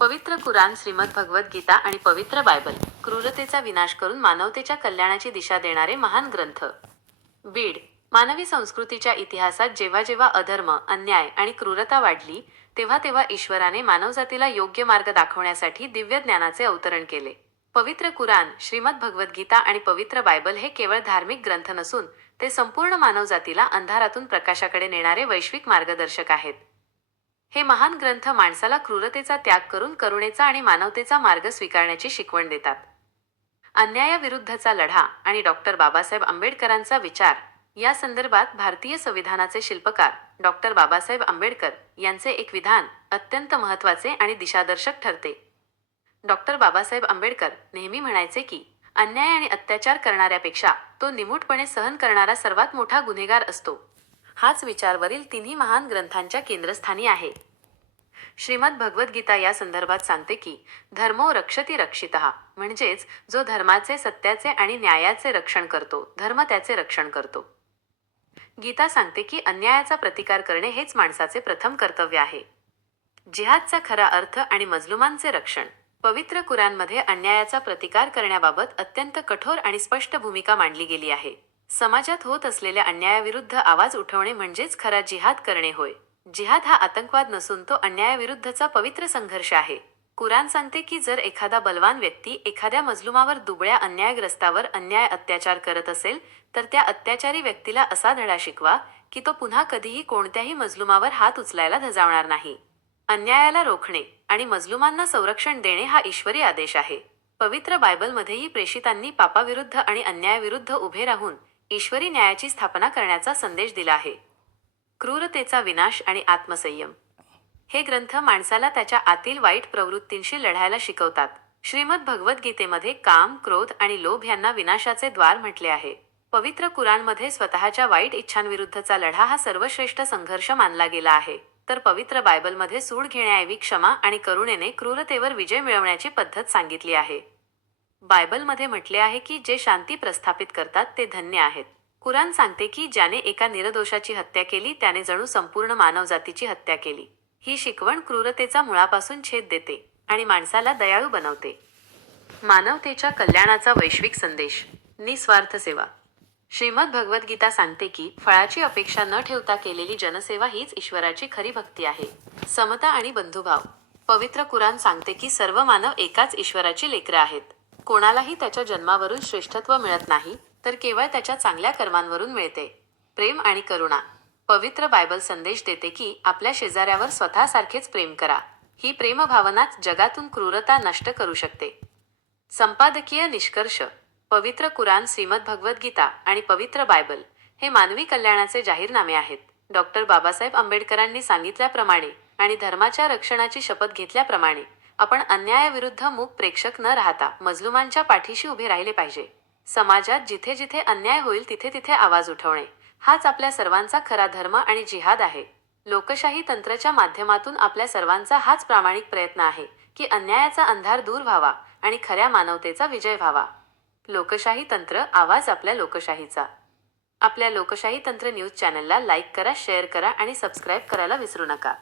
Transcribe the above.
पवित्र कुराण, श्रीमद भगवद गीता आणि पवित्र बायबल क्रूरतेचा विनाश करून मानवतेच्या कल्याणाची दिशा देणारे महान ग्रंथ. बीड. मानवी संस्कृतीच्या इतिहासात जेव्हा जेव्हा अधर्म, अन्याय आणि क्रूरता वाढली, तेव्हा तेव्हा ईश्वराने मानवजातीला योग्य मार्ग दाखवण्यासाठी दिव्य ज्ञानाचे अवतरण केले. पवित्र कुराण, श्रीमद भगवद गीता आणि पवित्र बायबल हे केवळ धार्मिक ग्रंथ नसून ते संपूर्ण मानवजातीला अंधारातून प्रकाशाकडे नेणारे वैश्विक मार्गदर्शक आहेत. हे महान ग्रंथ माणसाला क्रूरतेचा त्याग करून करुणेचा आणि मानवतेचा मार्ग स्वीकारण्याची शिकवण देतात. अन्यायाविरुद्धचा लढा आणि डॉक्टर बाबासाहेब आंबेडकरांचा विचार या संदर्भात भारतीय संविधानाचे शिल्पकार डॉक्टर बाबासाहेब आंबेडकर यांचे एक विधान अत्यंत महत्त्वाचे आणि दिशादर्शक ठरते. डॉक्टर बाबासाहेब आंबेडकर नेहमी म्हणायचे की अन्याय आणि अत्याचार करणाऱ्यापेक्षा तो निमूटपणे सहन करणारा सर्वात मोठा गुन्हेगार असतो. हाच विचार वरील तिन्ही महान ग्रंथांच्या केंद्रस्थानी आहे. श्रीमद भगवद गीता या संदर्भात सांगते की धर्मो रक्षति रक्षितः, म्हणजेच जो धर्माचे, सत्याचे आणि न्यायाचे रक्षण करतो, धर्म त्याचे रक्षण करतो. गीता सांगते की अन्यायाचा प्रतिकार करणे हेच माणसाचे प्रथम कर्तव्य आहे. जिहादचा खरा अर्थ आणि मजलुमांचे रक्षण. पवित्र कुराणमध्ये अन्यायाचा प्रतिकार करण्याबाबत अत्यंत कठोर आणि स्पष्ट भूमिका मांडली गेली आहे. समाजात होत असलेल्या अन्यायाविरुद्ध आवाज उठवणे म्हणजेच खरा जिहाद करणे होय. जिहाद हा आतंकवाद नसून तो अन्यायाविरुद्धचा पवित्र संघर्ष आहे. कुराण सांगते की जर एखादा बलवान व्यक्ती एखाद्या मजलुमावर, दुबळ्या अन्यायग्रस्तावर अन्याय अत्याचार करत असेल तर त्या अत्याचारी व्यक्तीला असा धडा शिकवा की तो पुन्हा कधीही कोणत्याही मजलुमावर हात उचलायला धजावणार नाही. अन्यायाला रोखणे आणि मजलुमांना संरक्षण देणे हा ईश्वरी आदेश आहे. पवित्र बायबलमध्येही प्रेषितांनी पापाविरुद्ध आणि अन्यायाविरुद्ध उभे राहून ईश्वरी न्यायाची स्थापना करण्याचा संदेश दिला आहे. क्रूरतेचा विनाश आणि आत्मसंयम. हे ग्रंथ माणसाला त्याच्या आतील वाईट प्रवृत्तींशी लढायला शिकवतात. श्रीमद भगवद गीतेमध्ये काम, क्रोध आणि लोभ यांना विनाशाचे द्वार म्हटले आहे. पवित्र कुराणमध्ये स्वतःच्या वाईट इच्छांविरुद्धचा लढा हा सर्वश्रेष्ठ संघर्ष मानला गेला आहे. तर पवित्र बायबलमध्ये सूड घेण्याऐवजी क्षमा आणि करुणेने क्रूरतेवर विजय मिळवण्याची पद्धत सांगितली आहे. बायबलमध्ये म्हटले आहे की जे शांती प्रस्थापित करतात ते धन्य आहेत. कुराण सांगते की ज्याने एका निर्दोषाची हत्या केली त्याने जणू संपूर्ण मानवजातीची हत्या केली. ही शिकवण क्रूरतेचा मुळापासून छेद देते आणि माणसाला दयाळू बनवते. मानवतेच्या कल्याणाचा वैश्विक संदेश. निस्वार्थ सेवा. श्रीमद भगवद गीता सांगते की फळाची अपेक्षा न ठेवता केलेली जनसेवा हीच ईश्वराची खरी भक्ती आहे. समता आणि बंधुभाव. पवित्र कुराण सांगते की सर्व मानव एकाच ईश्वराची लेकरं आहेत. कोणालाही त्याच्या जन्मावरून श्रेष्ठत्व मिळत नाही, तर केवळ त्याच्या चांगल्या कर्मांवरून मिळते. प्रेम आणि करुणा. पवित्र बायबल संदेश देते की आपल्या शेजाऱ्यावर स्वतःसारखेच प्रेम करा. ही प्रेमभावनाच जगातून क्रूरता नष्ट करू शकते. संपादकीय निष्कर्ष. पवित्र कुराण, श्रीमद भगवद गीता आणि पवित्र बायबल हे मानवी कल्याणाचे जाहीरनामे आहेत. डॉक्टर बाबासाहेब आंबेडकरांनी सांगितल्याप्रमाणे आणि धर्माच्या रक्षणाची शपथ घेतल्याप्रमाणे आपण अन्यायाविरुद्ध मूक प्रेक्षक न राहता मजलुमांच्या पाठीशी उभे राहिले पाहिजे. समाजात जिथे जिथे अन्याय होईल तिथे तिथे आवाज उठवणे हाच आपल्या सर्वांचा खरा धर्म आणि जिहाद आहे. लोकशाही तंत्राच्या माध्यमातून आपल्या सर्वांचा हाच प्रामाणिक प्रयत्न आहे की अन्यायाचा अंधार दूर व्हावा आणि खऱ्या मानवतेचा विजय व्हावा. लोकशाही तंत्र, आवाज आपल्या लोकशाहीचा. आपल्या लोकशाही तंत्र न्यूज चॅनलला लाईक करा, शेअर करा आणि सबस्क्राईब करायला विसरू नका.